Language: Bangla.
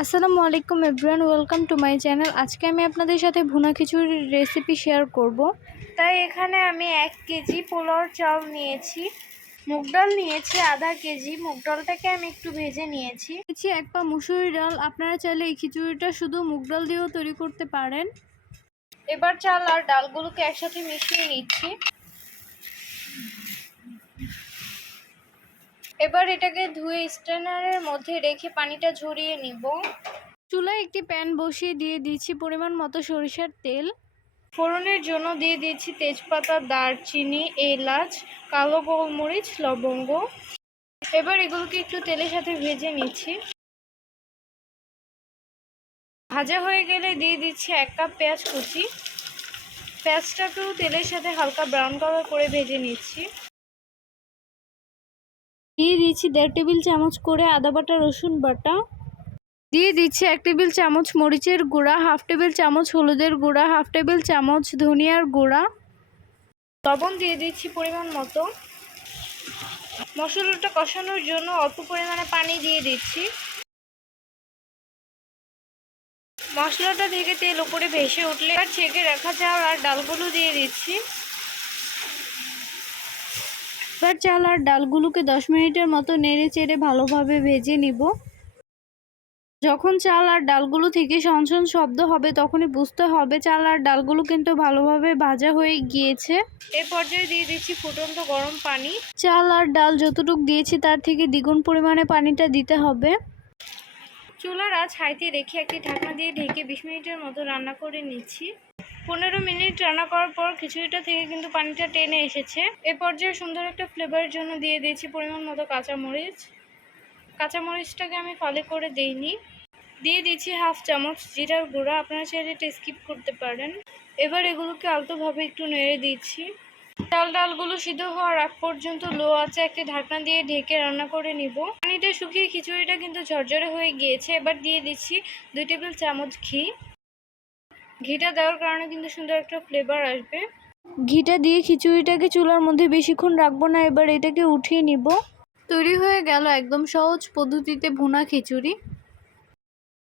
আসসালামু আলাইকুম everyone welcome to my channel. আজকে আমি আপনাদের সাথে ভুনা খিচুড়ির রেসিপি শেয়ার করব। তাই এখানে আমি এক কেজি পোলাওর চাল নিয়েছি। মুগ ডাল নিয়েছি আধা কেজি। মুগ ডালটাকে আমি একটু ভেজে নিয়েছি। নিয়েছি এক পা মুসুরি ডাল। আপনারা চাইলে এই খিচুড়িটা শুধু মুগ ডাল দিয়েও তৈরি করতে পারেন। এবার চাল আর ডালগুলোকে একসাথে মিশিয়ে নিচ্ছি। এবার এটাকে ধুয়ে স্ট্রেনারের মধ্যে রেখে পানিটা ঝরিয়ে নিব। চুলায় একটি প্যান বসিয়ে দিয়ে দিচ্ছি পরিমাণ মতো সরিষার তেল। ফোড়নের জন্য দিয়ে দিচ্ছি তেজপাতা দারচিনি এলাচ কালো গোলমরিচ লবঙ্গ। এবার এগুলোকে একটু তেলের সাথে ভেজে নিচ্ছি। ভাজা হয়ে গেলে দিয়ে দিচ্ছি এক কাপ পেঁয়াজ কুচি। পেঁয়াজটাকেও তেলের সাথে হালকা ব্রাউন কালার করে ভেজে নিচ্ছি। দিয়ে দিচ্ছি দেড় টেবিল চামচ করে আদা বাটা, রসুন বাটা। দিয়ে দিচ্ছি এক টেবিল চামচ মরিচের গুঁড়া, হাফ টেবিল চামচ হলুদের গুঁড়া, হাফ টেবিল চামচ ধনিয়ার গুঁড়া। লবণ দিয়ে দিচ্ছি পরিমাণ মতো। মশলাটা কষানোর জন্য অল্প পরিমাণে পানি দিয়ে দিচ্ছি। মশলাটা থেকে তেল উপরে ভেসে উঠলে আর ছেঁকে রাখা চাল আর ডালগুলো দিয়ে দিচ্ছি। এবার চাল আর ডালগুলোকে দশ মিনিটের মতো নেড়ে চেড়ে ভালোভাবে ভেজে নিব। যখন চাল আর ডালগুলো থেকে সনসন শব্দ হবে তখনই বুঝতে হবে চাল আর ডালগুলো কিন্তু ভালোভাবে ভাজা হয়ে গিয়েছে। এ পর্যায়ে দিয়ে দিচ্ছি ফুটন্ত গরম পানি। চাল আর ডাল যতটুক দিয়েছি তার থেকে দ্বিগুণ পরিমাণে পানিটা দিতে হবে। চুলার আঁচ হাইতে রেখে একটি ঢাকনা দিয়ে ঢেকে বিশ মিনিটের মতো রান্না করে নিচ্ছি। পনেরো মিনিট রান্না করার পর খিচুড়িটা থেকে কিন্তু পানিটা টেনে এসেছে। এ পর্যায়ে সুন্দর একটা ফ্লেভারের জন্য দিয়ে দিয়েছি পরিমাণ মতো কাঁচামরিচ। কাঁচামরিচটাকে আমি ফালি করে দেইনি। দিয়ে দিচ্ছি হাফ চামচ জিরার গুঁড়া, আপনারা চাইলে এটা স্কিপ করতে পারেন। এবার এগুলোকে আলতোভাবে একটু নেড়ে দিচ্ছি। চাল ডালগুলো সিদ্ধ হওয়ার আগ পর্যন্ত লো আছে একটি ঢাকনা দিয়ে ঢেকে রান্না করে নিব। পানিটা শুকিয়ে খিচুড়িটা কিন্তু ঝরঝরে হয়ে গিয়েছে। এবার দিয়ে দিচ্ছি দুই টেবিল চামচ ঘি। ঘিটা দেওয়ার কারণে কিন্তু সুন্দর একটা ফ্লেভার আসবে। ঘিটা দিয়ে খিচুড়িটাকে চুলার মধ্যে বেশিক্ষণ রাখব না এবার এটাকে উঠিয়ে নিব। তৈরি হয়ে গেল একদম সহজ পদ্ধতিতে ভুনা খিচুড়ি।